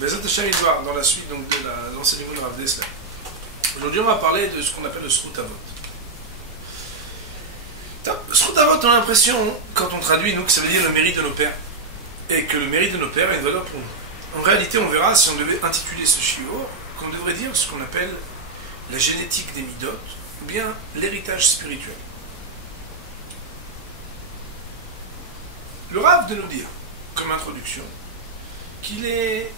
Bezat Hashem Yidbar, dans la suite donc, de l'enseignement de Rav Dessler. Aujourd'hui, on va parler de ce qu'on appelle le Srut Avot. Le Srut Avot, on a l'impression, quand on traduit, nous, que ça veut dire le mérite de nos pères. Et que le mérite de nos pères a une valeur pour nous. En réalité, on verra, si on devait intituler ce shiur, qu'on devrait dire ce qu'on appelle la génétique des midot, ou bien l'héritage spirituel. Le Rav de nous dire, comme introduction, qu'il est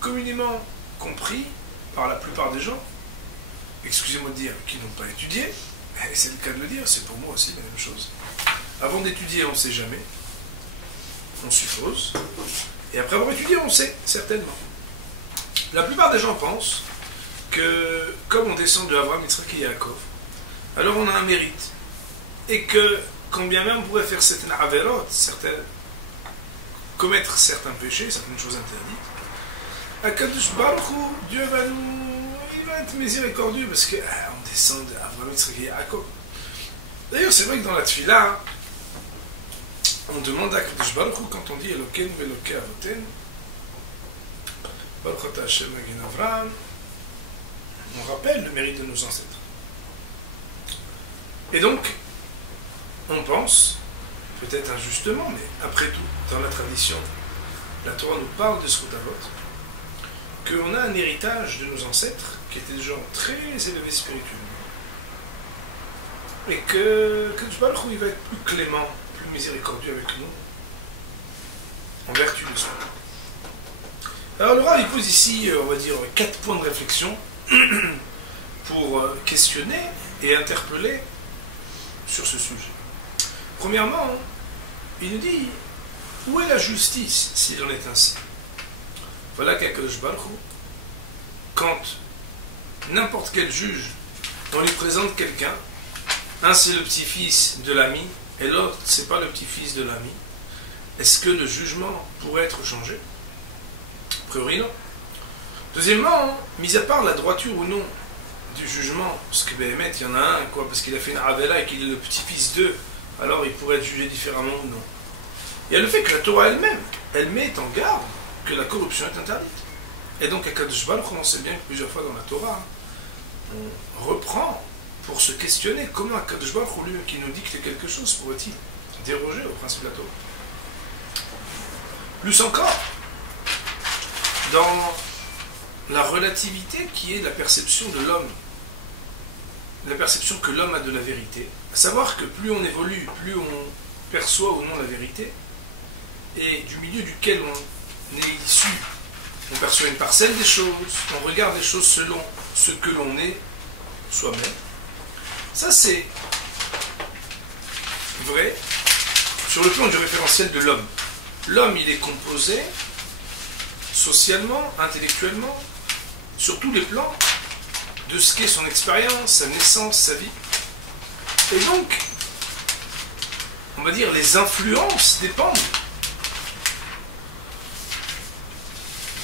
communément compris par la plupart des gens, excusez-moi de dire, qui n'ont pas étudié, et c'est le cas de le dire, c'est pour moi aussi la même chose. Avant d'étudier, on ne sait jamais, on suppose, et après avoir étudié, on sait, certainement. La plupart des gens pensent que, comme on descend de Abraham, Yitzhak et Yaakov, alors on a un mérite, et que, quand bien même on pourrait faire certaines averot, commettre certains péchés, certaines choses interdites, Akadosh Baruch Hu, Dieu va il va être miséricordieux parce qu'on descend d'Abraham, Yitzhak et Yaakov. D'ailleurs, c'est vrai que dans la Tfila, on demande à Akadosh Baruch Hu, quand on dit Eloken ve'Elokei Avoten, Baruch Ata Hashem Magen Avraham, on rappelle le mérite de nos ancêtres. Et donc, on pense, peut-être injustement, mais après tout, dans la tradition, la Torah nous parle de Srut Avot, qu'on a un héritage de nos ancêtres qui étaient des gens très élevés spirituellement. Et que Baruch Hu, il va être plus clément, plus miséricordieux avec nous, en vertu de ça. Alors le Rav, il pose ici, on va dire, 4 points de réflexion pour questionner et interpeller sur ce sujet. Premièrement, il nous dit, où est la justice s'il en est ainsi? Voilà qu'Akadosh Baruch Hu, quand n'importe quel juge, on lui présente quelqu'un, un c'est le petit-fils de l'ami, et l'autre c'est pas le petit-fils de l'ami, est-ce que le jugement pourrait être changé? A priori non. Deuxièmement, mis à part la droiture ou non du jugement, parce que Béhémet, il y en a un, quoi, parce qu'il a fait une Avela et qu'il est le petit-fils d'eux, alors il pourrait être jugé différemment ou non. Il y a le fait que la Torah elle-même, elle met en garde que la corruption est interdite. Et donc à Kadosh Baruch Hu, on sait bien que plusieurs fois dans la Torah, on reprend pour se questionner comment à Kadosh Baruch Hu, lui qui nous dicte quelque chose, pourrait-il déroger au principe de la Torah. Plus encore, dans la relativité qui est la perception de l'homme, la perception que l'homme a de la vérité, à savoir que plus on évolue, plus on perçoit ou non la vérité, et du milieu duquel on est issu, on perçoit une parcelle des choses, on regarde les choses selon ce que l'on est soi-même. Ça c'est vrai sur le plan du référentiel de l'homme. L'homme, il est composé socialement, intellectuellement, sur tous les plans, de ce qu'est son expérience, sa naissance, sa vie. Et donc, on va dire, les influences dépendent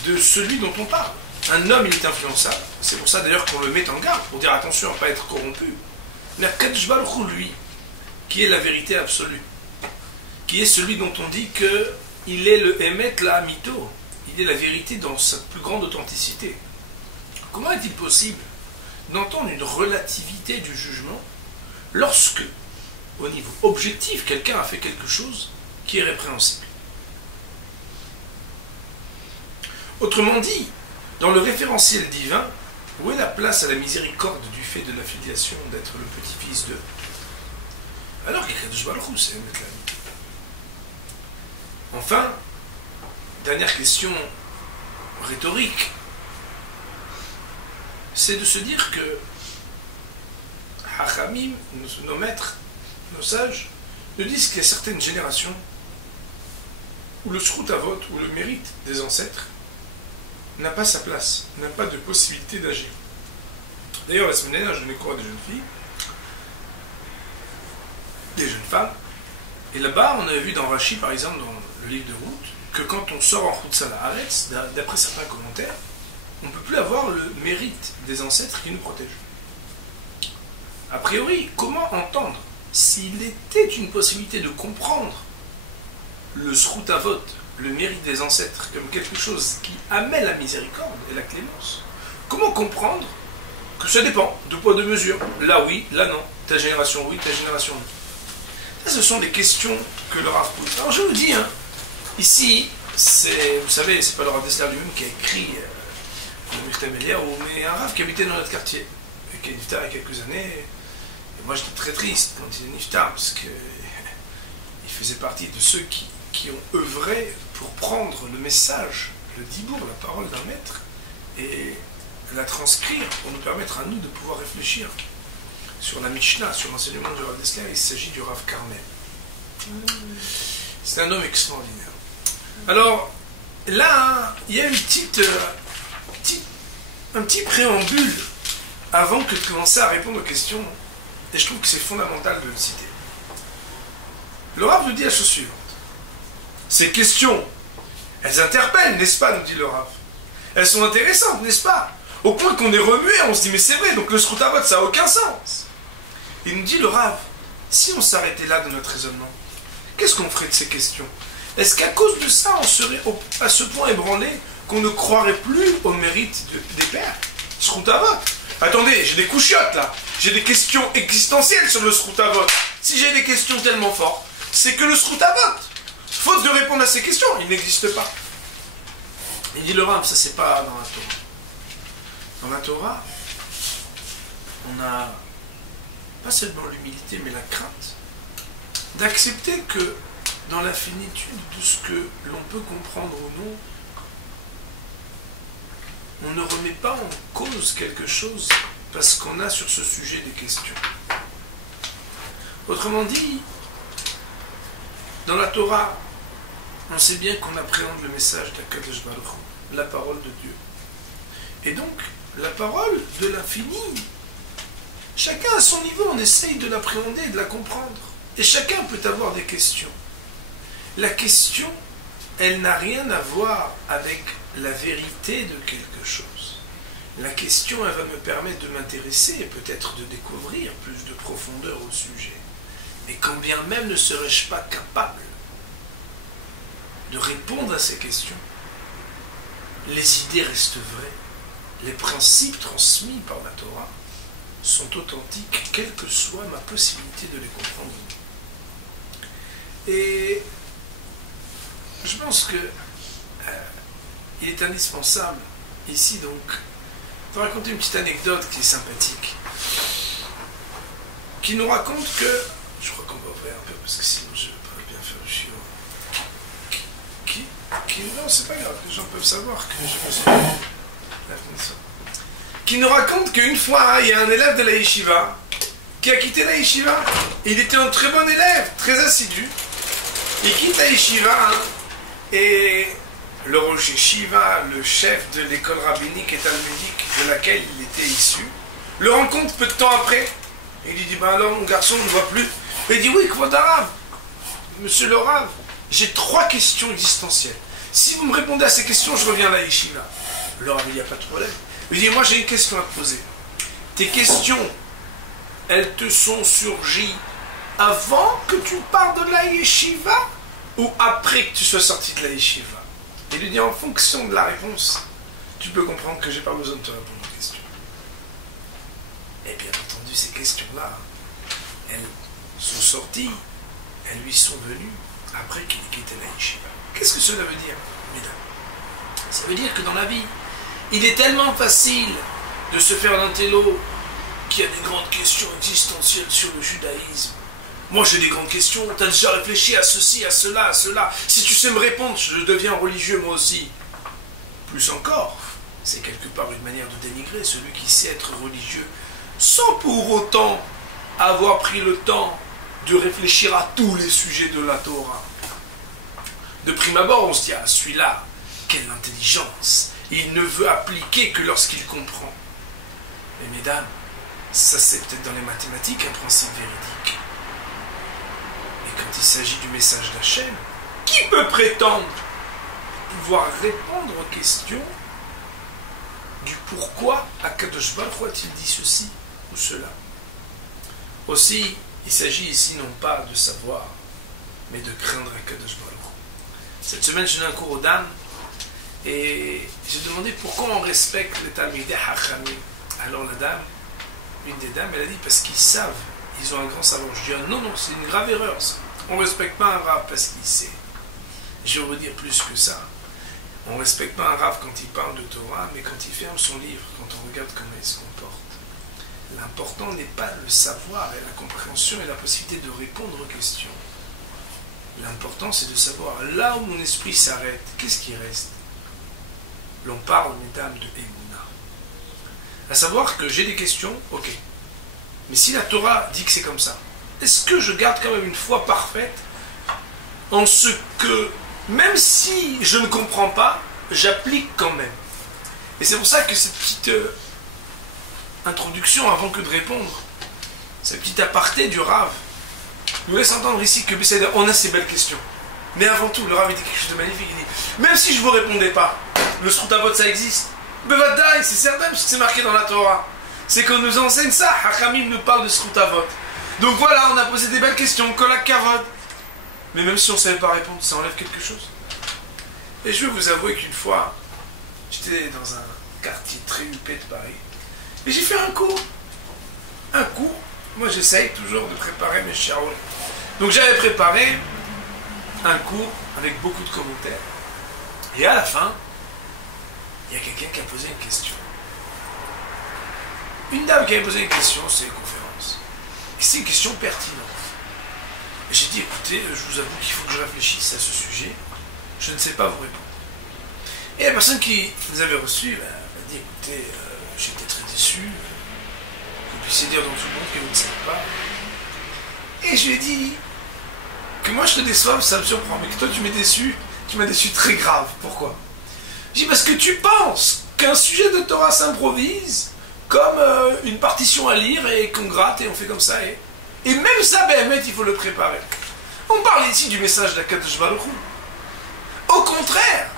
de celui dont on parle. Un homme, il est influençable. C'est pour ça d'ailleurs qu'on le met en garde, pour dire attention à ne pas être corrompu. Mais Akadosh Baruch Hu, lui, qui est la vérité absolue, qui est celui dont on dit qu'il est le Emet la Mito, il est la vérité dans sa plus grande authenticité. Comment est-il possible d'entendre une relativité du jugement lorsque, au niveau objectif, quelqu'un a fait quelque chose qui est répréhensible? Autrement dit, dans le référentiel divin, où est la place à la miséricorde du fait de l'affiliation d'être le petit-fils d'eux? Alors qu'Akadosh Baruch Hu, c'est Emet la Mito. Enfin, dernière question rhétorique, c'est de se dire que Hachamim, nos maîtres, nos sages, nous disent qu'il y a certaines générations où le Srut Avot, où le mérite des ancêtres, n'a pas sa place, n'a pas de possibilité d'agir. D'ailleurs, la semaine dernière, je donnais cours à des jeunes filles, des jeunes femmes, et là-bas, on avait vu dans Rashi, par exemple, dans le livre de Ruth, que quand on sort en Chutz Haaretz, d'après certains commentaires, on ne peut plus avoir le mérite des ancêtres qui nous protègent. A priori, comment entendre s'il était une possibilité de comprendre le Srut Avot le mérite des ancêtres comme quelque chose qui amène la miséricorde et la clémence, comment comprendre que ça dépend de poids de mesure? Là oui, là non. Ta génération oui, ta génération non. Ça, ce sont des questions que le Rav pose. Alors je vous dis, hein, ici, vous savez, c'est pas le Rav Dessler lui-même qui a écrit le Mechtav Eliyahu, mais un Rav qui habitait dans notre quartier, et qui est niftar il y a quelques années. Et moi j'étais très triste quand il est niftar, parce qu'il faisait partie de ceux qui ont œuvré pour prendre le message, le dibour, la parole d'un maître, et la transcrire pour nous permettre à nous de pouvoir réfléchir sur la Mishnah, sur l'enseignement du Rav Dessler. Il s'agit du Rav Carmel. C'est un homme extraordinaire. Alors, là, il y a une un petit préambule avant que de commencer à répondre aux questions, et je trouve que c'est fondamental de le citer. Le Rav nous dit la chose suivante. Ces questions, elles interpellent, n'est-ce pas, nous dit le Rav. Elles sont intéressantes, n'est-ce pas? Au point qu'on est remué, on se dit, mais c'est vrai, donc le Srutavot, ça n'a aucun sens. Il nous dit, le Rav, si on s'arrêtait là de notre raisonnement, qu'est-ce qu'on ferait de ces questions? Est-ce qu'à cause de ça, on serait à ce point ébranlé qu'on ne croirait plus au mérite des pères? Srutavot. Attendez, j'ai des couchiottes là. J'ai des questions existentielles sur le Srutavot. Si j'ai des questions tellement fortes, c'est que le Srutavot, faute de répondre à ces questions, il n'existe pas. Il dit le Rav, ça c'est pas dans la Torah. Dans la Torah, on a pas seulement l'humilité, mais la crainte d'accepter que dans la finitude de ce que l'on peut comprendre ou non, on ne remet pas en cause quelque chose parce qu'on a sur ce sujet des questions. Autrement dit, dans la Torah, on sait bien qu'on appréhende le message d'Akadosh Baruch Hu, la parole de Dieu. Et donc, la parole de l'infini, chacun à son niveau, on essaye de l'appréhender et de la comprendre. Et chacun peut avoir des questions. La question, elle n'a rien à voir avec la vérité de quelque chose. La question, elle va me permettre de m'intéresser et peut-être de découvrir plus de profondeur au sujet. Et quand bien même ne serais-je pas capable de répondre à ces questions, les idées restent vraies. Les principes transmis par la Torah sont authentiques, quelle que soit ma possibilité de les comprendre. Et je pense que il est indispensable ici donc de raconter une petite anecdote qui est sympathique, qui nous raconte que, je crois qu'on va ouvrir un peu parce que sinon je ne vais pas bien faire le chiot. Non, c'est pas grave, les gens peuvent savoir que je me suis qui nous raconte qu'une fois, il y a un élève de la yeshiva qui a quitté la yeshiva. Et il était un très bon élève, très assidu. Il quitte la yeshiva et le Rosh Yeshiva, le chef de l'école rabbinique et talmudique de laquelle il était issu, le rencontre peu de temps après. Et il lui dit, alors mon garçon, on ne voit plus. Et il dit, oui, Kvod Arav, monsieur le Rav, j'ai 3 questions existentielles. Si vous me répondez à ces questions, je reviens à la yeshiva. Le Rav, il n'y a pas de problème. Il dit, moi j'ai une question à te poser. Tes questions, elles te sont surgies avant que tu partes de la yeshiva ou après que tu sois sorti de la yeshiva? Il lui dit, en fonction de la réponse, tu peux comprendre que j'ai pas besoin de te répondre aux questions. Et bien entendu, ces questions-là, elles sont sorties, elles lui sont venues après qu'il ait quitté la yeshiva. Qu'est-ce que cela veut dire, mesdames? Ça veut dire que dans la vie, il est tellement facile de se faire l'intello qui a des grandes questions existentielles sur le judaïsme. Moi j'ai des grandes questions, tu as déjà réfléchi à ceci, à cela, à cela. Si tu sais me répondre, je deviens religieux moi aussi. Plus encore, c'est quelque part une manière de dénigrer celui qui sait être religieux sans pour autant avoir pris le temps de réfléchir à tous les sujets de la Torah. De prime abord, on se dit, ah celui-là, quelle intelligence! Il ne veut appliquer que lorsqu'il comprend. Mais mesdames, ça c'est peut-être dans les mathématiques un principe véridique. Mais quand il s'agit du message d'Hachem, qui peut prétendre pouvoir répondre aux questions du pourquoi Akadosh Baruch Hu a-t-il dit ceci ou cela? Aussi, il s'agit ici non pas de savoir, mais de craindre Akadosh Baruch Hu. Cette semaine, je donne un cours aux dames et j'ai demandé pourquoi on respecte les Talmidei Hachamim. Alors la dame, une des dames, elle a dit parce qu'ils savent, ils ont un grand savoir. Je dis non, c'est une grave erreur ça. On ne respecte pas un rave parce qu'il sait. Je vais vous dire plus que ça. On ne respecte pas un rave quand il parle de Torah, mais quand il ferme son livre, quand on regarde comment il se comporte. L'important n'est pas le savoir et la compréhension et la possibilité de répondre aux questions. L'important, c'est de savoir, là où mon esprit s'arrête, qu'est-ce qui reste? L'on parle, mesdames, de Emouna. À savoir que j'ai des questions, ok. Mais si la Torah dit que c'est comme ça, est-ce que je garde quand même une foi parfaite en ce que, même si je ne comprends pas, j'applique quand même? Et c'est pour ça que cette petite introduction, avant que de répondre, cette petite aparté du Rav, nous laisse entendre ici que on a ces belles questions. Mais avant tout, le Rav dit quelque chose de magnifique. Il dit, même si je ne vous répondais pas, le Srut Avot ça existe. Bevadaï, c'est certain puisque c'est marqué dans la Torah. C'est qu'on nous enseigne ça. Hachamim nous parle de Srut Avot. Donc voilà, on a posé des belles questions, Kolak Kavod. Mais même si on ne savait pas répondre, ça enlève quelque chose. Et je veux vous avouer qu'une fois, j'étais dans un quartier très huppé de Paris. Et j'ai fait un cours. Moi j'essaye toujours de préparer mes shiurim. Donc j'avais préparé un cours avec beaucoup de commentaires. Et à la fin, il y a quelqu'un qui a posé une question. Une dame qui avait posé une question, c'est une conférence. Et c'est une question pertinente. Et j'ai dit, écoutez, je vous avoue qu'il faut que je réfléchisse à ce sujet. Je ne sais pas vous répondre. Et la personne qui nous avait reçus m'a dit, écoutez, j'étais très déçu. Vous puissiez dire dans tout le monde que vous ne savez pas. Et je lui ai dit que moi je te déçoive, ça me surprend, mais que toi tu m'as déçu très grave. Pourquoi? J'ai dit parce que tu penses qu'un sujet de Torah s'improvise comme une partition à lire et qu'on gratte et on fait comme ça. Et même ça, il faut le préparer. On parle ici du message d'Akadosh Baruch Hu. Au contraire,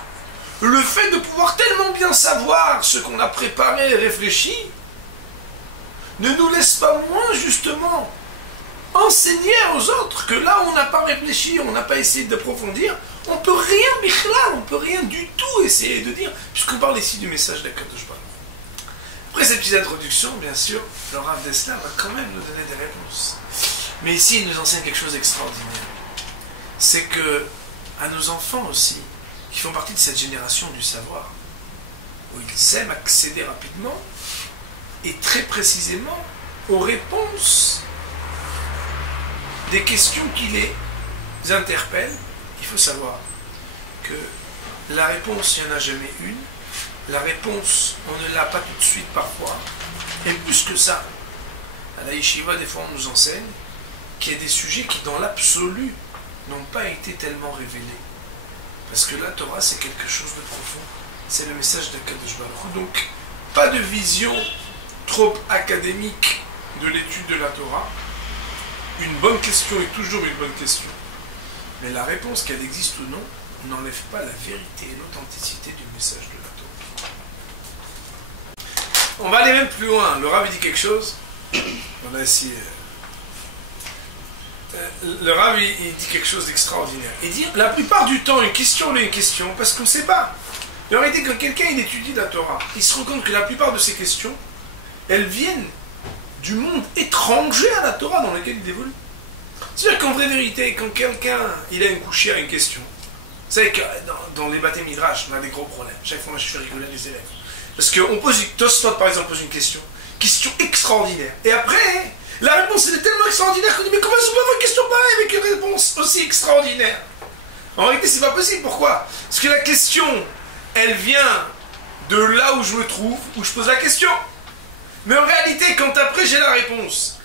le fait de pouvoir tellement bien savoir ce qu'on a préparé et réfléchi ne nous laisse pas moins justement enseigner aux autres que là où on n'a pas réfléchi, on n'a pas essayé d'approfondir, on peut rien bichlal, on peut rien du tout essayer de dire, puisqu'on parle ici du message d'Akadosh Baruch Hu. Après cette petite introduction, bien sûr, le Rav Dessler va quand même nous donner des réponses. Mais ici, il nous enseigne quelque chose d'extraordinaire. C'est que, à nos enfants aussi, qui font partie de cette génération du savoir, où ils aiment accéder rapidement, et très précisément, aux réponses des questions qui les interpellent, il faut savoir que la réponse, il n'y en a jamais une. La réponse, on ne l'a pas tout de suite parfois. Et plus que ça, à la yeshiva, des fois, on nous enseigne qu'il y a des sujets qui, dans l'absolu, n'ont pas été tellement révélés. Parce que la Torah, c'est quelque chose de profond. C'est le message d'Akadosh Baruch Hu. Donc, pas de vision trop académique de l'étude de la Torah. Une bonne question est toujours une bonne question. Mais la réponse, qu'elle existe ou non, n'enlève pas la vérité et l'authenticité du message de la Torah. On va aller même plus loin. Le Rav dit quelque chose. On a ici... le Rav il dit quelque chose d'extraordinaire. Il dit la plupart du temps, une question, parce qu'on ne sait pas. Il aurait dit que quelqu'un il étudie la Torah, il se rend compte que la plupart de ces questions, elles viennent du monde étranger à la Torah dans lequel il évolue. C'est-à-dire qu'en vraie vérité, quand quelqu'un il a une couchée à une question, vous savez que dans les bâtés midrash, on a des gros problèmes. Chaque fois, moi, je fais rigoler les élèves. Parce qu'on pose, Tosfot par exemple pose une question extraordinaire. Et après, la réponse elle est tellement extraordinaire qu'on dit mais comment est-ce qu'on peut avoir une question pareille avec une réponse aussi extraordinaire? En réalité, c'est pas possible. Pourquoi? Parce que la question, elle vient de là où je me trouve, où je pose la question. Mais en réalité, quand après j'ai la réponse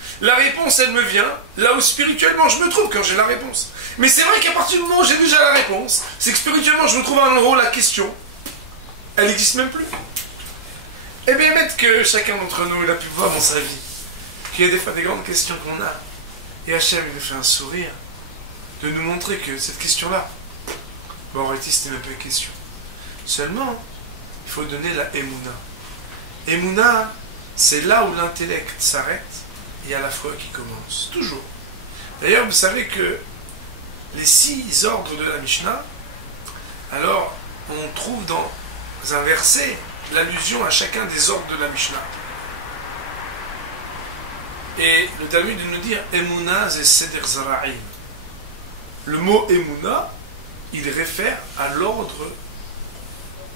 elle me vient là où spirituellement je me trouve quand j'ai la réponse. Mais c'est vrai qu'à partir du moment où j'ai déjà la réponse, c'est que spirituellement je me trouve à un endroit où la question, elle n'existe même plus. Eh bien, mettre que chacun d'entre nous, il a pu voir dans sa vie qu'il y a des fois des grandes questions qu'on a. Et Hachem, il nous fait un sourire de nous montrer que cette question-là, en réalité, c'était même pas une question. Seulement, il faut donner la Emouna. Emouna, c'est là où l'intellect s'arrête et il y a la foi qui commence. Toujours. D'ailleurs, vous savez que les 6 ordres de la Mishnah, alors on trouve dans un verset l'allusion à chacun des ordres de la Mishnah. Et le Talmud nous dit Emuna ze seder zara'im. Le mot Emuna, il réfère à l'ordre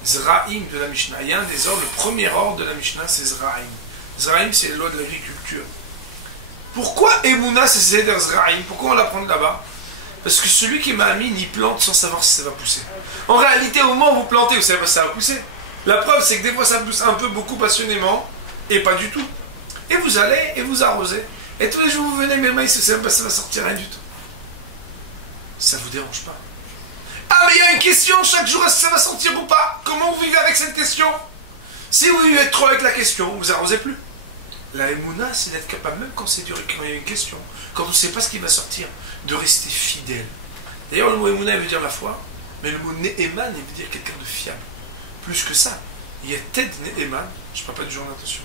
Zra'im de la Mishnah. Il y a un des ordres, le premier ordre de la Mishnah, c'est Zra'im. Zra'im, c'est les lois de l'agriculture. Pourquoi Emuna, c'est Seder Zra'im? Pourquoi on l'apprend de là-bas? Parce que celui qui m'a mis, il plante sans savoir si ça va pousser. En réalité, au moment où vous plantez, vous savez pas si ça va pousser. La preuve, c'est que des fois, ça pousse un peu, beaucoup passionnément, et pas du tout. Et vous allez, et vous arrosez. Et tous les jours, vous venez, mais le maïs, vous savez pas si ça va sortir, rien du tout. Ça vous dérange pas? Ah, mais il y a une question chaque jour, est-ce que ça va sortir ou pas? Comment vous vivez avec cette question? Si vous vivez trop avec la question, vous arrosez plus. La émouna, c'est d'être capable, même quand c'est dur, quand il y a une question, quand on ne sait pas ce qui va sortir, de rester fidèle. D'ailleurs, le mot émouna, il veut dire la foi, mais le mot ne'eman, il veut dire quelqu'un de fiable. Plus que ça, il y a Ted Ne'eman, je ne parle pas du genre d'attention,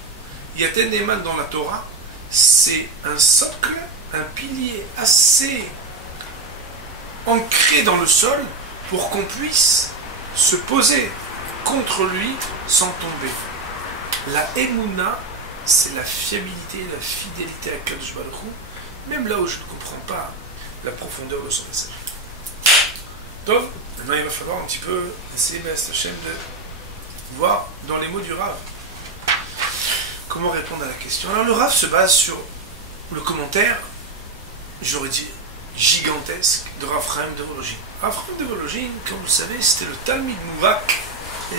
il y a Ted Ne'eman dans la Torah, c'est un socle, un pilier assez ancré dans le sol pour qu'on puisse se poser contre lui sans tomber. La émouna, c'est la fiabilité, la fidélité à Kadosh Baruch Hu, même là où je ne comprends pas la profondeur de son message. Donc, maintenant il va falloir un petit peu essayer de voir dans les mots du Rav comment répondre à la question. Alors le Rav se base sur le commentaire, j'aurais dit gigantesque, de Rav Chaim de Volojin. Rav Chaim de Volojin, comme vous le savez, c'était le Talmid Mouvak,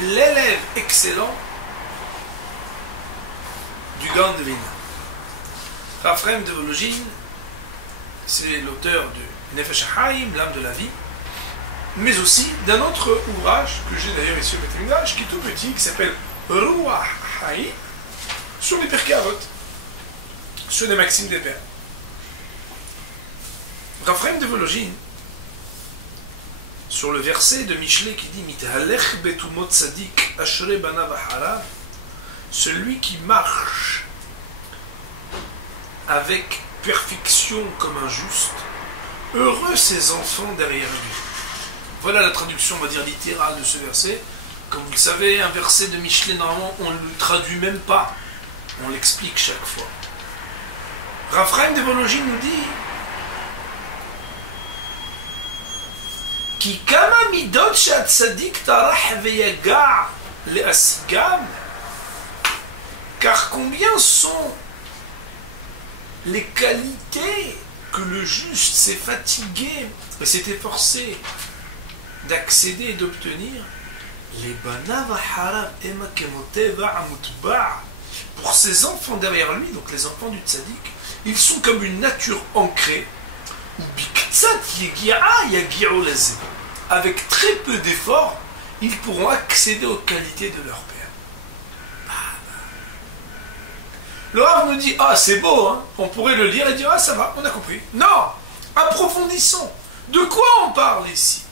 l'élève excellent du Gaon de Vilna. Rav Chaim de Volojin, c'est l'auteur de Nefesh HaChaim, l'âme de la vie, mais aussi d'un autre ouvrage que j'ai d'ailleurs ici au Beth Mikdash, qui est tout petit, qui s'appelle Ruach HaChaim, sur les Pirkei Avot, sur les maximes des pères. Rav Chaim de Volojin, sur le verset de Michelet qui dit Mithalech betumot tzadik ashrei banav harav, celui qui marche avec perfection comme un juste, heureux ses enfants derrière lui. Voilà la traduction, on va dire, littérale de ce verset. Comme vous le savez, un verset de Michelet, normalement, on ne le traduit même pas. On l'explique chaque fois. Rav Chaim de Volojin nous dit Ki kama midot she'atzadik tarach veyaga le'asigam, car combien sont les qualités que le juste s'est fatigué et s'est efforcé d'accéder et d'obtenir, les banav harav ema kemoteva amutba, pour ses enfants derrière lui, donc les enfants du tzaddik, ils sont comme une nature ancrée, ou biktsat yegi'a yagi'u lazé, avec très peu d'efforts, ils pourront accéder aux qualités de leur père. Le Rav nous dit, ah c'est beau, hein, on pourrait le lire et dire, ah ça va, on a compris. Non, approfondissons. De quoi on parle ici?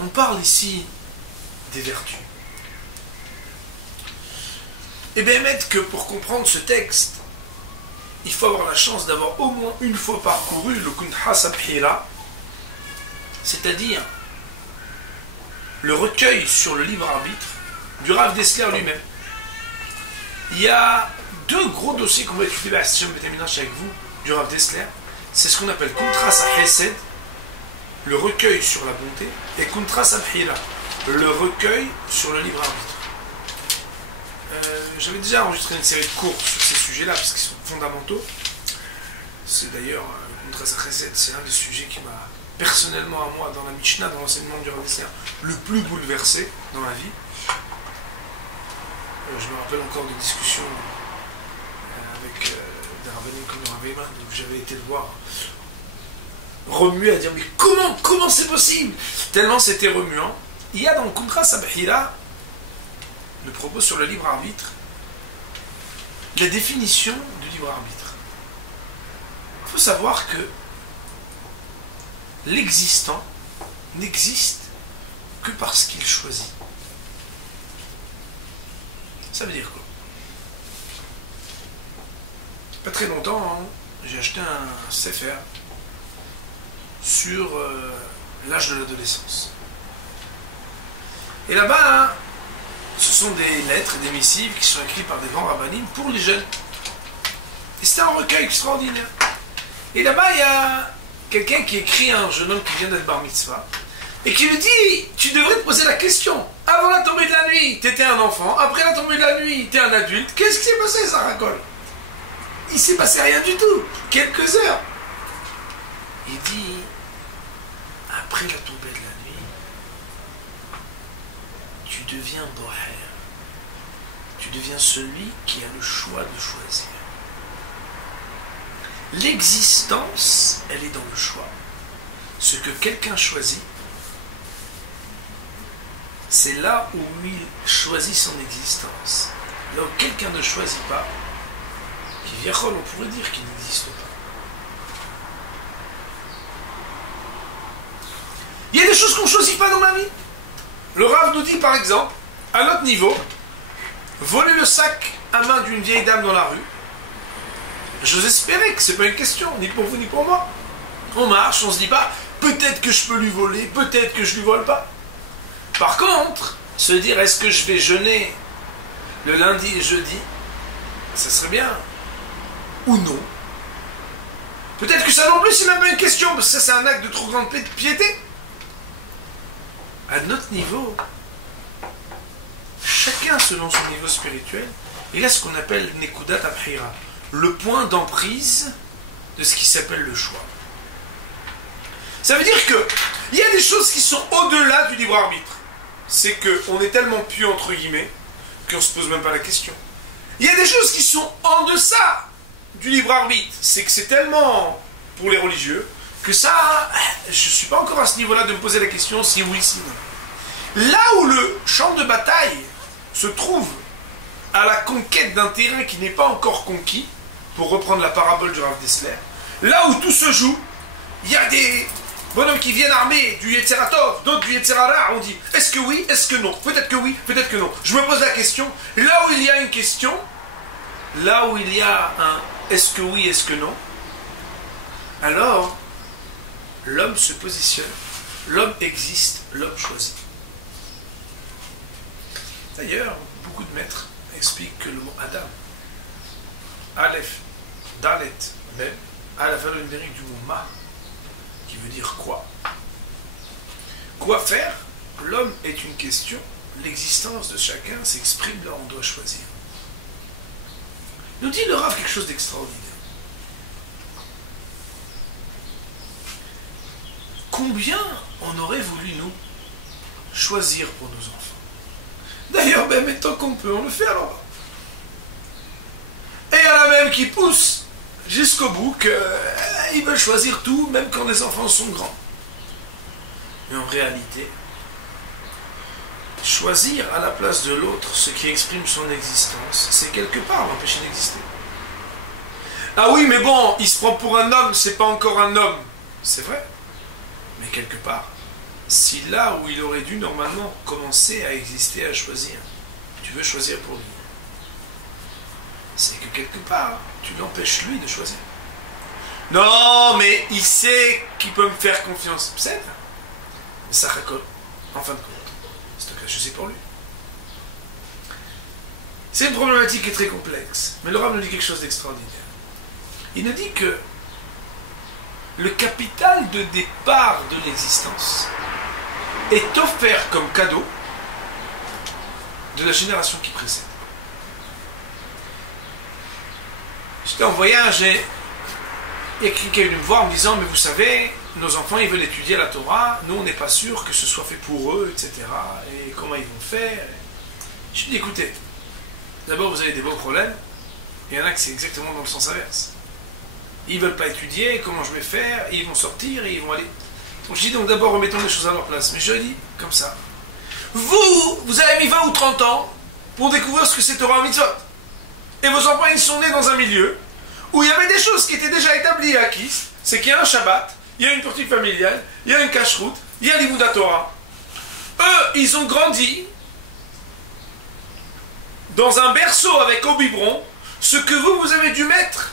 On parle ici des vertus. Et bien, mettre que pour comprendre ce texte, il faut avoir la chance d'avoir au moins une fois parcouru le Kuntra Abhira, c'est-à-dire le recueil sur le libre arbitre du Rav Dessler lui-même. Il y a deux gros dossiers qu'on va étudier à la session Beth Mikdash avec vous, du Rav Dessler. C'est ce qu'on appelle Kuntras HaChesed, le recueil sur la bonté, et Kuntras Abhira, le recueil sur le libre arbitre. J'avais déjà enregistré une série de cours sur ces sujets-là, parce qu'ils sont fondamentaux. C'est d'ailleurs, le Kuntras HaChesed, c'est un des sujets qui m'a, personnellement à moi, dans la Mishnah, dans l'enseignement du Rav Dessler, le plus bouleversé dans ma vie. Je me rappelle encore des discussions avec des rabbins comme le Rav Eiman, donc j'avais été le voir remué à dire mais comment c'est possible, tellement c'était remuant. Il y a dans le Kuntras Abhira le propos sur le libre arbitre, la définition du libre arbitre. Il faut savoir que l'existant n'existe que parce qu'il choisit. Ça veut dire quoi? Pas très longtemps, hein, j'ai acheté un sefer sur l'âge de l'adolescence. Et là-bas, hein, ce sont des lettres et des missives qui sont écrites par des grands rabbinim pour les jeunes. Et c'était un recueil extraordinaire. Et là-bas, il y a quelqu'un qui écrit à un jeune homme qui vient d'être bar mitzvah et qui lui dit, tu devrais te poser la question. Avant la tombée de la nuit, tu étais un enfant. Après la tombée de la nuit, tu es un adulte. Qu'est-ce qui s'est passé, ça racole? Il s'est passé rien du tout. Quelques heures. Il dit, après la tombée de la nuit, tu deviens bohème. Tu deviens celui qui a le choix de choisir. L'existence, elle est dans le choix. Ce que quelqu'un choisit, c'est là où il choisit son existence. Là où quelqu'un ne choisit pas, qui on pourrait dire qu'il n'existe pas. Il y a des choses qu'on ne choisit pas dans la vie. Le Rav nous dit par exemple, à notre niveau, voler le sac à main d'une vieille dame dans la rue, j'ose espérer que ce n'est pas une question, ni pour vous ni pour moi. On marche, on ne se dit pas, peut-être que je peux lui voler, peut-être que je ne lui vole pas. Par contre, se dire, est-ce que je vais jeûner le lundi et jeudi, ça serait bien. Ou non. Peut-être que ça non plus, c'est même pas une question, parce que ça c'est un acte de trop grande piété. À notre niveau, chacun selon son niveau spirituel, il a ce qu'on appelle Nekudat Abhira, le point d'emprise de ce qui s'appelle le choix. Ça veut dire que il y a des choses qui sont au-delà du libre arbitre. C'est qu'on est tellement pieux entre guillemets qu'on ne se pose même pas la question. Il y a des choses qui sont en deçà du libre arbitre. C'est que c'est tellement pour les religieux que ça, je ne suis pas encore à ce niveau-là de me poser la question si oui, si non. Là où le champ de bataille se trouve à la conquête d'un terrain qui n'est pas encore conquis, pour reprendre la parabole du Rav Dessler, là où tout se joue, il y a des bonhommes qui viennent armés du Yetzeratov, d'autres du Yetzerara, on dit est-ce que oui, est-ce que non, peut-être que oui, peut-être que non. Je me pose la question, là où il y a une question, là où il y a un est-ce que oui, est-ce que non, alors l'homme se positionne, l'homme existe, l'homme choisit. D'ailleurs, beaucoup de maîtres expliquent que le mot Adam, Aleph, Dalet, même, a la valeur numérique du mot Ma, qui veut dire quoi. Quoi faire? L'homme est une question, l'existence de chacun s'exprime là où on doit choisir. Nous dit le Rav quelque chose d'extraordinaire. Combien on aurait voulu, nous, choisir pour nos enfants? D'ailleurs, même tant qu'on peut, on le fait alors. Et il y en a même qui poussent jusqu'au bout qu'ils veulent choisir tout, même quand les enfants sont grands. Mais en réalité, choisir à la place de l'autre ce qui exprime son existence, c'est quelque part l'empêcher d'exister. Ah oui, mais bon, il se prend pour un homme, c'est pas encore un homme. C'est vrai. Mais quelque part, si là où il aurait dû normalement commencer à exister, à choisir, tu veux choisir pour lui, c'est que quelque part, tu l'empêches lui de choisir. Non, mais il sait qu'il peut me faire confiance. C'est mais ça raconte, en fin de compte, c'est un cas, je sais pour lui. C'est une problématique qui est très complexe, mais le Rav nous dit quelque chose d'extraordinaire. Il nous dit que le capital de départ de l'existence est offert comme cadeau de la génération qui précède. J'étais en voyage et il y a quelqu'un qui est venu me voir en me disant, mais vous savez, nos enfants ils veulent étudier la Torah, nous on n'est pas sûr que ce soit fait pour eux, etc. Et comment ils vont faire? Je lui dis, écoutez, d'abord vous avez des beaux problèmes, il y en a que c'est exactement dans le sens inverse. Ils ne veulent pas étudier, comment je vais faire? Et ils vont sortir et ils vont aller. Donc je dis donc d'abord remettons les choses à leur place. Mais je dis comme ça. Vous avez mis 20 ou 30 ans pour découvrir ce que c'est Torah Mitzvot. Et vos enfants, ils sont nés dans un milieu où il y avait des choses qui étaient déjà établies et acquises. C'est qu'il y a un Shabbat, il y a une politique familiale, il y a une cache-route, il y a l'Imudat Torah. Eux, ils ont grandi dans un berceau avec au biberon ce que vous avez dû mettre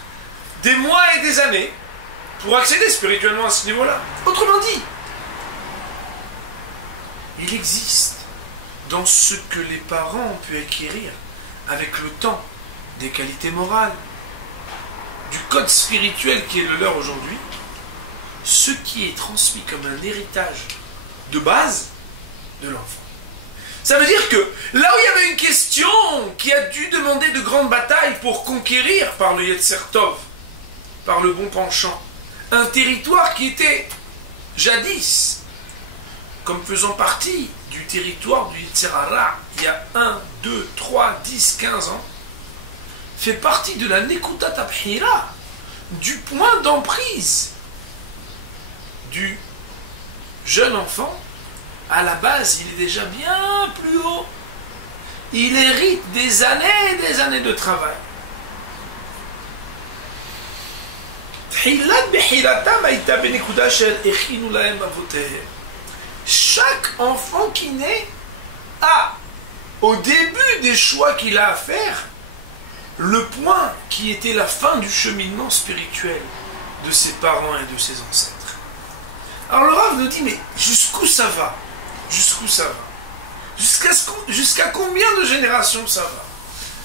des mois et des années pour accéder spirituellement à ce niveau-là. Autrement dit, il existe dans ce que les parents ont pu acquérir avec le temps, des qualités morales, du code spirituel qui est le leur aujourd'hui, ce qui est transmis comme un héritage de base de l'enfant. Ça veut dire que là où il y avait une question qui a dû demander de grandes batailles pour conquérir par le Yetzer Tov, par le bon penchant, un territoire qui était jadis comme faisant partie du territoire du Yetzer Hara, il y a 1, 2, 3, 10, 15 ans, fait partie de la Nekutat Abhira, du point d'emprise du jeune enfant. À la base, il est déjà bien plus haut. Il hérite des années et des années de travail. Chaque enfant qui naît a, au début des choix qu'il a à faire, le point qui était la fin du cheminement spirituel de ses parents et de ses ancêtres. Alors le Rav nous dit, mais jusqu'où ça va? Jusqu'où ça va? Jusqu'à combien de générations ça va?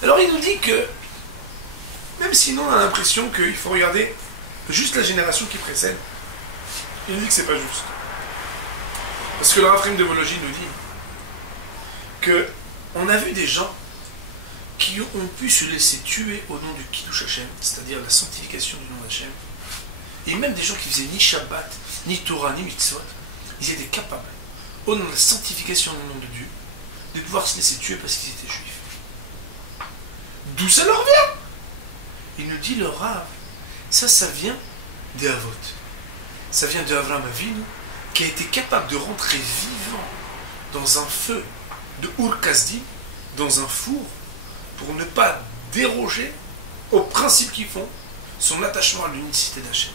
Alors il nous dit que, même sinon on a l'impression qu'il faut regarder juste la génération qui précède, il nous dit que c'est pas juste. Parce que le Rav de Vologie nous dit que on a vu des gens qui ont pu se laisser tuer au nom du Kiddush Hashem, c'est-à-dire la sanctification du nom d'Hashem, et même des gens qui faisaient ni Shabbat, ni Torah, ni Mitzvot, ils étaient capables, au nom de la sanctification du nom de Dieu, de pouvoir se laisser tuer parce qu'ils étaient juifs. D'où ça leur vient? Il nous dit le Rav, ça vient des Avot. Ça vient de Avraham Avinu, qui a été capable de rentrer vivant dans un feu de Ur Kasdim, dans un four, pour ne pas déroger aux principes qui font son attachement à l'unicité d'Hachem.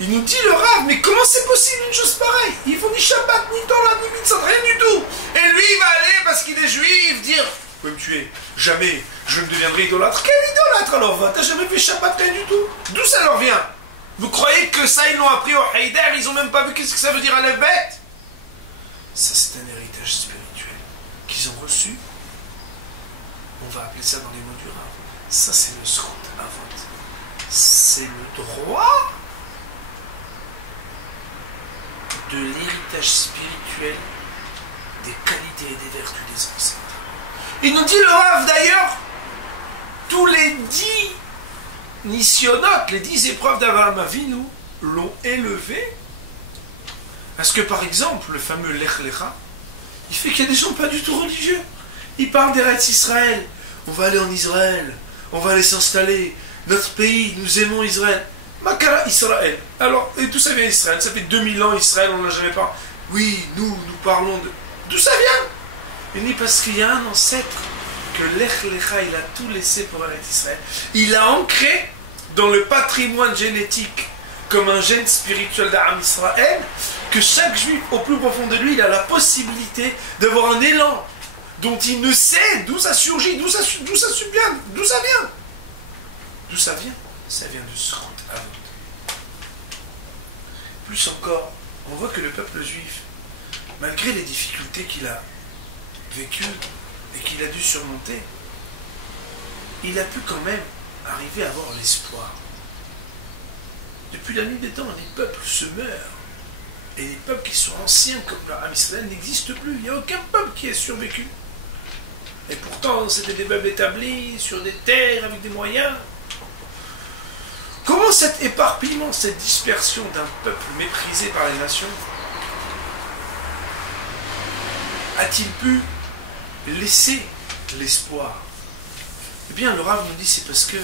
Il nous dit le Rav, mais comment c'est possible une chose pareille? Ils font ni Shabbat, ni Torah, ni Mitzvot, rien du tout. Et lui, il va aller, parce qu'il est juif, dire, vous pouvez me tuer, jamais je ne deviendrai idolâtre. Quel idolâtre alors va? T'as jamais fait Shabbat, rien du tout? D'où ça leur vient? Vous croyez que ça, ils l'ont appris au Heider, ils n'ont même pas vu qu'est-ce que ça veut dire à l'Evbet? Ça, c'est un héritage spirituel qu'ils ont reçu. On va appeler ça dans les mots du Rav. Ça, c'est le Zchut Avot. C'est le droit de l'héritage spirituel des qualités et des vertus des ancêtres. Il nous dit le Rav d'ailleurs, tous les 10 nisyonotes, les 10 épreuves d'Avraham Avinu l'ont élevé. Parce que par exemple, le fameux Lech Lecha, il fait qu'il y a des gens pas du tout religieux. Ils parlent d'Eretz Israël. On va aller en Israël, on va aller s'installer. Notre pays, nous aimons Israël. Makara Israël. Alors, et d'où ça vient Israël? Ça fait 2000 ans Israël, on n'en a jamais parlé. Oui, nous parlons de... D'où ça vient? Il dit parce qu'il y a un ancêtre que Lech Lecha, il a tout laissé pour aller à Israël. Il a ancré dans le patrimoine génétique, comme un gène spirituel d'Am Israël, que chaque juif, au plus profond de lui, il a la possibilité d'avoir un élan dont il ne sait d'où ça surgit, d'où ça vient. D'où ça vient? Ça vient de Zchut Avot. Plus encore, on voit que le peuple juif, malgré les difficultés qu'il a vécues et qu'il a dû surmonter, il a pu quand même arriver à avoir l'espoir. Depuis la nuit des temps, les peuples se meurent. Et les peuples qui sont anciens comme l'Am Israël n'existent plus. Il n'y a aucun peuple qui ait survécu. Et pourtant, c'était des peuples établis sur des terres avec des moyens. Comment cet éparpillement, cette dispersion d'un peuple méprisé par les nations a-t-il pu laisser l'espoir? Eh bien, le Rav nous dit c'est parce que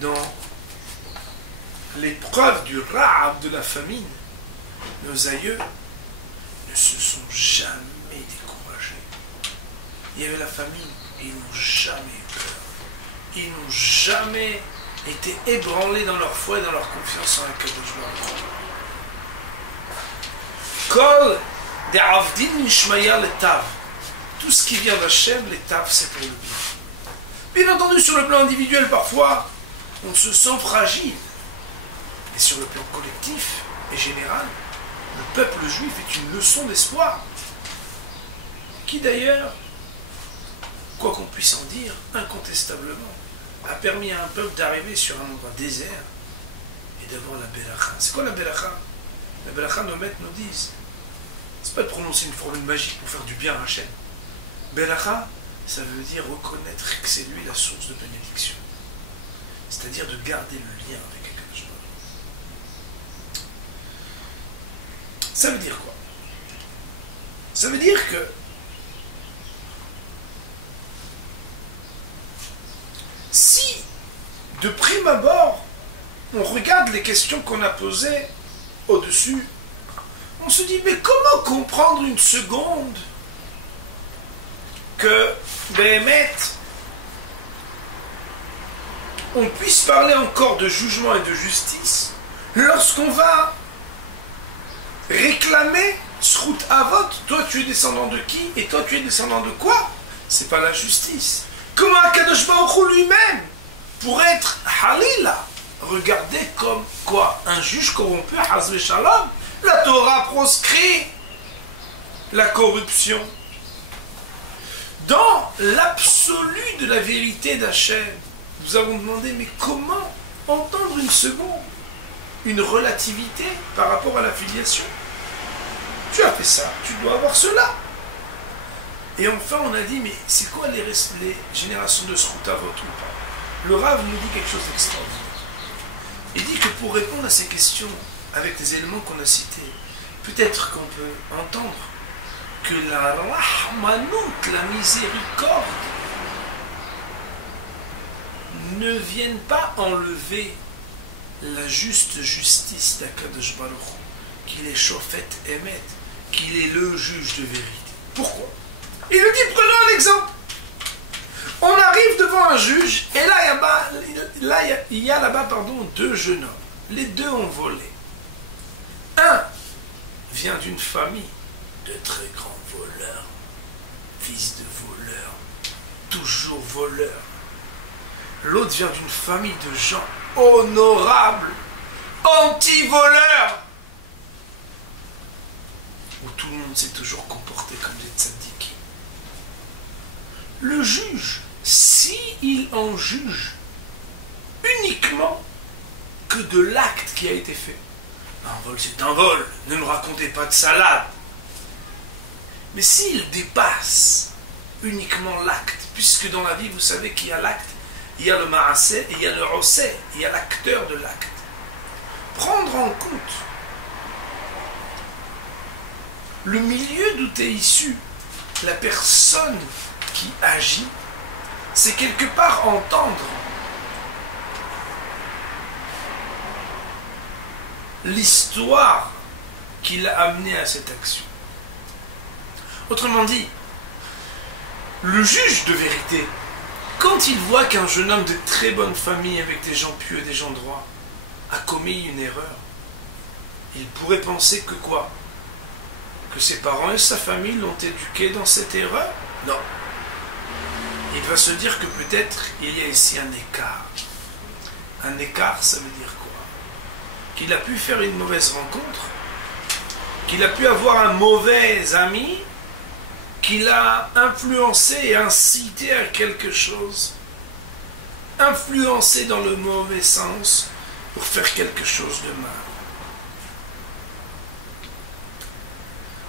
dans l'épreuve du Rav, de la famine, nos aïeux ne se sont jamais découragés. Il y avait la famine et ils n'ont jamais eu peur. Ils n'ont jamais été ébranlés dans leur foi et dans leur confiance en la Kadosh Baruch Hu. Kol de Avdin Nishmaya le Tav. Tout ce qui vient d'Hachem, les Tav, c'est pour le bien. Bien entendu, sur le plan individuel, parfois, on se sent fragile. Mais sur le plan collectif et général, le peuple juif est une leçon d'espoir, qui d'ailleurs, quoi qu'on puisse en dire, incontestablement, a permis à un peuple d'arriver sur un endroit désert et d'avoir la beracha. C'est quoi la beracha? La beracha, nos maîtres nous disent, c'est pas de prononcer une formule magique pour faire du bien à Hachem. Beracha, ça veut dire reconnaître que c'est lui la source de bénédiction. C'est-à-dire de garder le lien avec Akadosh Baruch. Ça veut dire quoi? Ça veut dire que si, de prime abord, on regarde les questions qu'on a posées au-dessus, on se dit, mais comment comprendre une seconde que, Béhémet, on puisse parler encore de jugement et de justice lorsqu'on va réclamer Srout Avot, toi tu es descendant de qui et toi tu es descendant de quoi? C'est pas la justice. Comment Akadosh Baruch Hu lui-même pourrait être Halila, regardé comme quoi? Un juge corrompu, Hazve Shalom. La Torah proscrit la corruption. Dans l'absolu de la vérité d'Hachem, nous avons demandé, mais comment entendre une seconde, une relativité par rapport à la filiation? Tu as fait ça, tu dois avoir cela. Et enfin, on a dit, mais c'est quoi les générations de Srout Avot ou pas? Le Rav nous dit quelque chose d'extraordinaire. Il dit que pour répondre à ces questions, avec les éléments qu'on a cités, peut-être qu'on peut entendre que la rahmanout, la miséricorde, ne viennent pas enlever la juste justice d'Akadosh Baruch Hu, qu'il est Shofet Emet, qu'il est le juge de vérité. Pourquoi? Il nous dit, prenons un exemple. On arrive devant un juge, et là, il y a là-bas, deux jeunes hommes. Les deux ont volé. Un vient d'une famille de très grands voleurs, fils de voleurs, toujours voleurs. L'autre vient d'une famille de gens honorables, anti-voleurs, où tout le monde s'est toujours comporté comme des tzaddikim. Le juge, s'il en juge uniquement que de l'acte qui a été fait, un vol c'est un vol, ne me racontez pas de salade. Mais s'il dépasse uniquement l'acte, puisque dans la vie vous savez qu'il y a l'acte, il y a le ma'aseh et il y a le oseh, il y a l'acteur de l'acte. Prendre en compte le milieu d'où est issu la personne qui agit, c'est quelque part entendre l'histoire qui l'a amené à cette action. Autrement dit, le juge de vérité, quand il voit qu'un jeune homme de très bonne famille avec des gens pieux et des gens droits a commis une erreur, il pourrait penser que quoi? Que ses parents et sa famille l'ont éduqué dans cette erreur? Non. Il va se dire que peut-être il y a ici un écart. Un écart, ça veut dire quoi? Qu'il a pu faire une mauvaise rencontre, qu'il a pu avoir un mauvais ami, qu'il a influencé et incité à quelque chose, influencé dans le mauvais sens pour faire quelque chose de mal.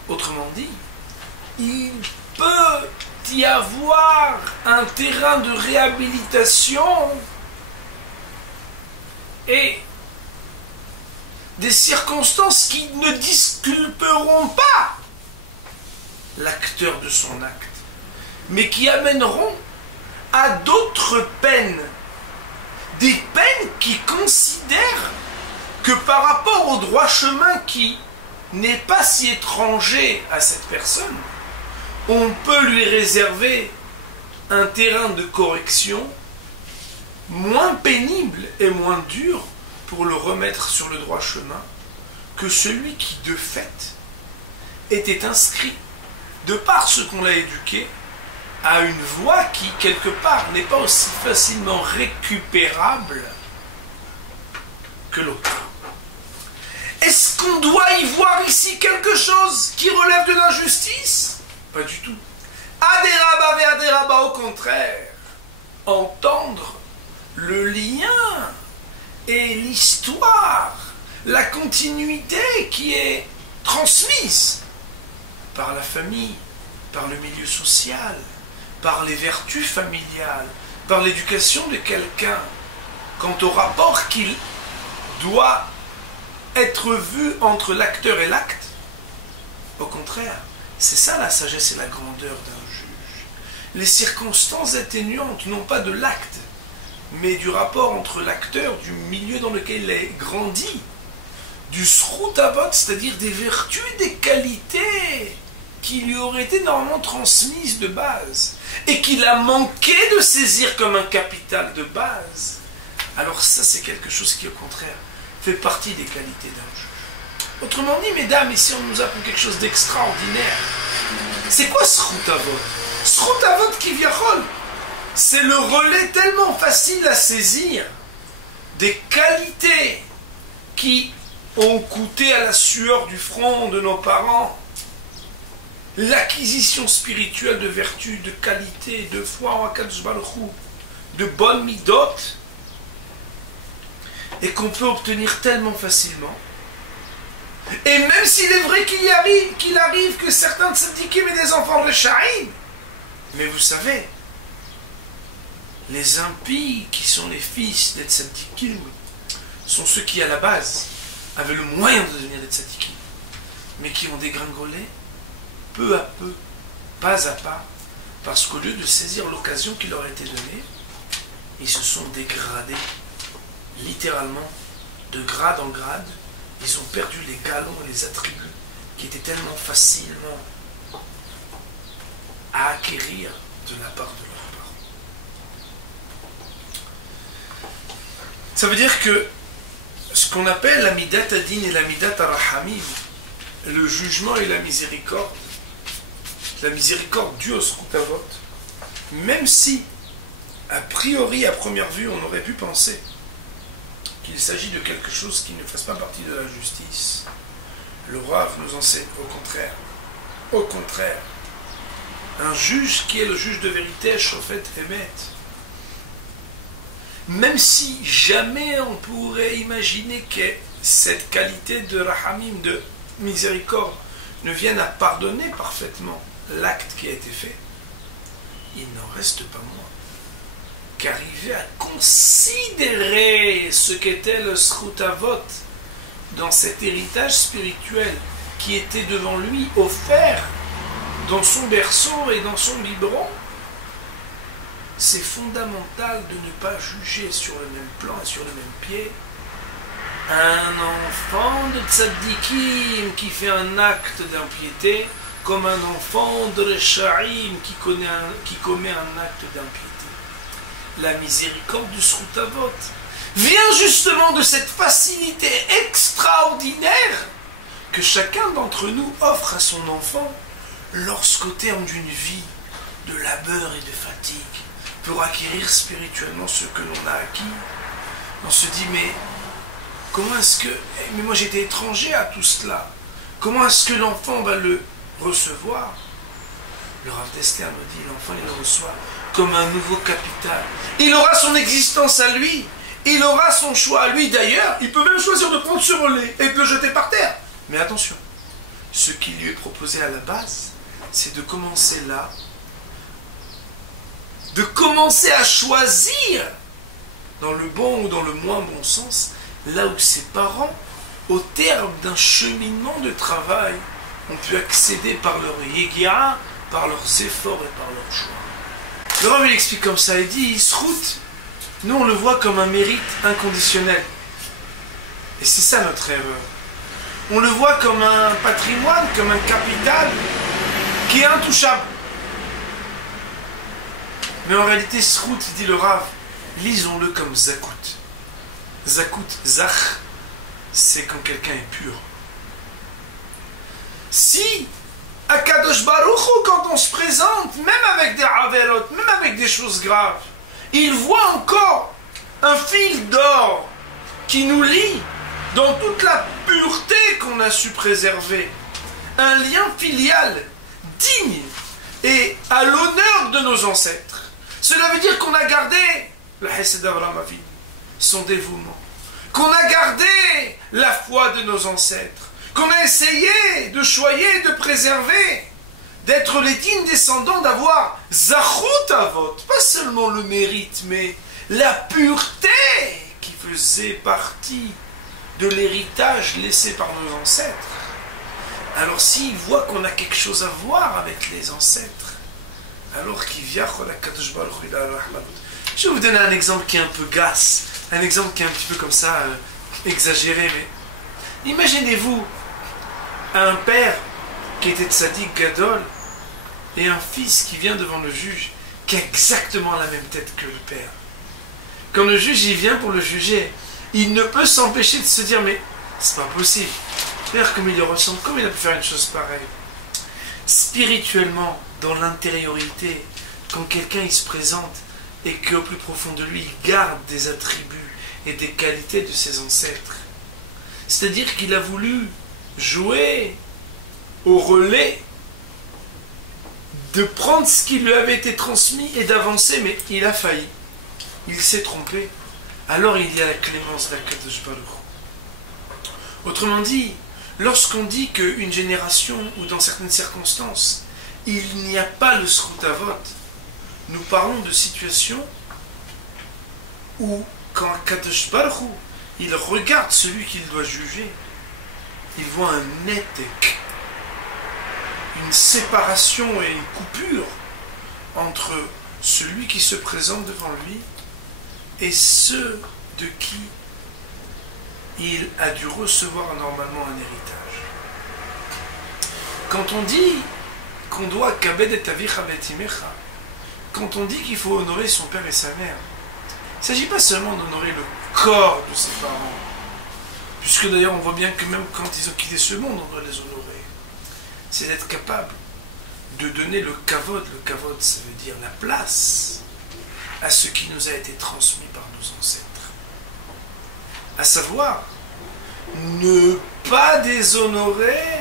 Autrement dit, il peut y avoir un terrain de réhabilitation et des circonstances qui ne disculperont pas l'acteur de son acte, mais qui amèneront à d'autres peines, des peines qui considèrent que par rapport au droit chemin qui n'est pas si étranger à cette personne, on peut lui réserver un terrain de correction moins pénible et moins dur pour le remettre sur le droit chemin que celui qui, de fait, était inscrit, de par ce qu'on l'a éduqué, à une voie qui, quelque part, n'est pas aussi facilement récupérable que l'autre. Est-ce qu'on doit y voir ici ici quelque chose qui relève de l'injustice? Pas du tout. Aderaba ve aderaba, au contraire. Entendre le lien et l'histoire, la continuité qui est transmise par la famille, par le milieu social, par les vertus familiales, par l'éducation de quelqu'un, quant au rapport qu'il doit être vu entre l'acteur et l'acte. Au contraire, c'est ça la sagesse et la grandeur d'un juge. Les circonstances atténuantes, non pas de l'acte, mais du rapport entre l'acteur, du milieu dans lequel il a grandi, du srout avot, c'est-à-dire des vertus, des qualités qui lui auraient été normalement transmises de base et qu'il a manqué de saisir comme un capital de base. Alors ça, c'est quelque chose qui, au contraire, fait partie des qualités d'un juge. Autrement dit, mesdames, ici, on nous apprend quelque chose d'extraordinaire. C'est quoi srout avot? Srout avot qui viachol, c'est le relais tellement facile à saisir des qualités qui ont coûté à la sueur du front de nos parents l'acquisition spirituelle de vertus, de qualité, de foi en Akadosh Baruch Hu, de bonnes midot, et qu'on peut obtenir tellement facilement. Et même s'il est vrai qu'il arrive que certains tzadikim aient des enfants rechaïm, mais vous savez, les impies qui sont les fils des tzadikim sont ceux qui à la base avaient le moyen de devenir des tzadikim, mais qui ont dégringolé peu à peu, pas à pas, parce qu'au lieu de saisir l'occasion qui leur a été donnée, ils se sont dégradés, littéralement, de grade en grade. Ils ont perdu les galons et les attributs qui étaient tellement facilement à acquérir de la part de leurs parents. Ça veut dire que ce qu'on appelle la midat adin et la midat arahamim, le jugement et la miséricorde due au srout avot, même si, a priori, à première vue, on aurait pu penser qu'il s'agit de quelque chose qui ne fasse pas partie de la justice, le Rav nous enseigne au contraire, un juge qui est le juge de vérité, Shofet Emet, même si jamais on pourrait imaginer que cette qualité de rahamim, de miséricorde, ne vienne à pardonner parfaitement l'acte qui a été fait, il n'en reste pas moins qu'arriver à considérer ce qu'était le srout avot dans cet héritage spirituel qui était devant lui offert dans son berceau et dans son biberon, c'est fondamental de ne pas juger sur le même plan et sur le même pied un enfant de tzaddikim qui fait un acte d'impiété comme un enfant de rechaïm qui commet un acte d'impiété. La miséricorde du srout avot vient justement de cette facilité extraordinaire que chacun d'entre nous offre à son enfant lorsqu'au terme d'une vie de labeur et de fatigue pour acquérir spirituellement ce que l'on a acquis, on se dit mais comment est-ce que... Mais moi j'étais étranger à tout cela. Comment est-ce que l'enfant va le recevoir? Le Rav Dester me dit, l'enfant il le reçoit comme un nouveau capital. Il aura son existence à lui. Il aura son choix à lui. D'ailleurs, il peut même choisir de prendre ce relais et de le jeter par terre. Mais attention, ce qui lui est proposé à la base, c'est de commencer là, de commencer à choisir, dans le bon ou dans le moins bon sens, là où ses parents, au terme d'un cheminement de travail, ont pu accéder par leur yégia, par leurs efforts et par leurs choix. Le Rav il explique comme ça, il dit, srout, nous on le voit comme un mérite inconditionnel. Et c'est ça notre erreur. On le voit comme un patrimoine, comme un capital qui est intouchable. Mais en réalité, srout, dit le Rav, lisons-le comme zakout. Zakout, zach, c'est quand quelqu'un est pur. Si Akadosh Baruch Hu, quand on se présente, même avec des averot, même avec des choses graves, il voit encore un fil d'or qui nous lie dans toute la pureté qu'on a su préserver, un lien filial digne et à l'honneur de nos ancêtres. Cela veut dire qu'on a gardé le Hesed d'Avraham Avinu, son dévouement, qu'on a gardé la foi de nos ancêtres, qu'on a essayé de choyer, de préserver, d'être les dignes descendants, d'avoir Zachut Avot, pas seulement le mérite, mais la pureté qui faisait partie de l'héritage laissé par nos ancêtres. Alors s'ils voient qu'on a quelque chose à voir avec les ancêtres, alors qu'ils viennent à la Kadosh Baruch Hu, je vais vous donner un exemple qui est un peu gasse, un exemple qui est un petit peu comme ça, exagéré, mais imaginez-vous un père qui était tzaddik gadol et un fils qui vient devant le juge qui a exactement la même tête que le père. Quand le juge y vient pour le juger, il ne peut s'empêcher de se dire mais c'est pas possible. Père, comme il le ressemble, comment il a pu faire une chose pareille? Spirituellement, dans l'intériorité, quand quelqu'un il se présente et qu'au plus profond de lui, il garde des attributs et des qualités de ses ancêtres. C'est-à-dire qu'il a voulu jouer au relais de prendre ce qui lui avait été transmis et d'avancer, mais il a failli. Il s'est trompé. Alors il y a la clémence d'Akadosh Baruch Hu. Autrement dit, lorsqu'on dit qu'une génération, ou dans certaines circonstances, il n'y a pas le Zchut Avot, nous parlons de situations où, quand Akadosh Baruch Hu, il regarde celui qu'il doit juger, il voit un netek, une séparation et une coupure entre celui qui se présente devant lui et ceux de qui il a dû recevoir normalement un héritage. Quand on dit qu'on doit kabed et avicha veit imecha, quand on dit qu'il faut honorer son père et sa mère, il ne s'agit pas seulement d'honorer le corps de ses parents, puisque d'ailleurs on voit bien que même quand ils ont quitté ce monde, on doit les honorer. C'est d'être capable de donner le kavod. Le kavod, ça veut dire la place à ce qui nous a été transmis par nos ancêtres. À savoir, ne pas déshonorer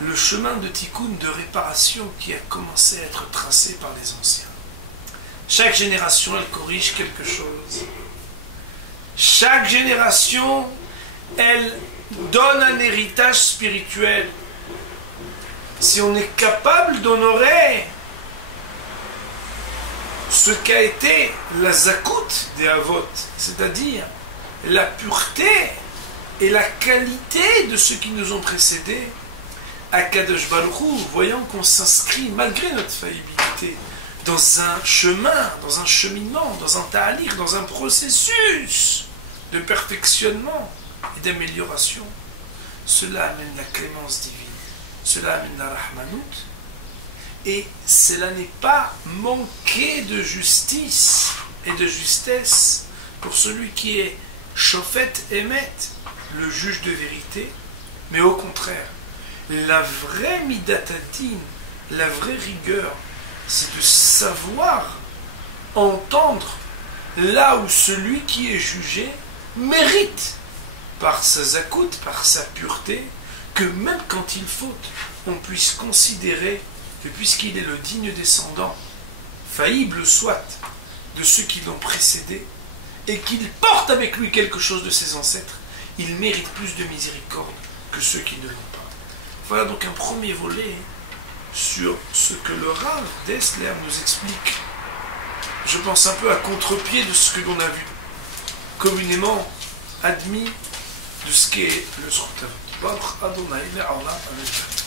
le chemin de tikkun, de réparation qui a commencé à être tracé par les anciens. Chaque génération, elle corrige quelque chose. Chaque génération, elle donne un héritage spirituel. Si on est capable d'honorer ce qu'a été la zakout des Avot, c'est-à-dire la pureté et la qualité de ceux qui nous ont précédés, à Kadosh Baruch Hu, voyant qu'on s'inscrit, malgré notre faillibilité, dans un chemin, dans un cheminement, dans un ta'alir, dans un processus de perfectionnement et d'amélioration, cela amène la clémence divine, cela amène la rahmanout, et cela n'est pas manquer de justice et de justesse pour celui qui est Shofet Emet, le juge de vérité, mais au contraire, la vraie midatadin, la vraie rigueur, c'est de savoir entendre là où celui qui est jugé mérite, par sa zakout, par sa pureté, que même quand il faute, on puisse considérer que puisqu'il est le digne descendant, faillible soit, de ceux qui l'ont précédé, et qu'il porte avec lui quelque chose de ses ancêtres, il mérite plus de miséricorde que ceux qui ne l'ont pas. Voilà donc un premier volet sur ce que le Rav Dessler nous explique. Je pense un peu à contre-pied de ce que l'on a vu, communément admis de ce qu'est le Zchut Avot. Baruch Adonai Le'olam Amen.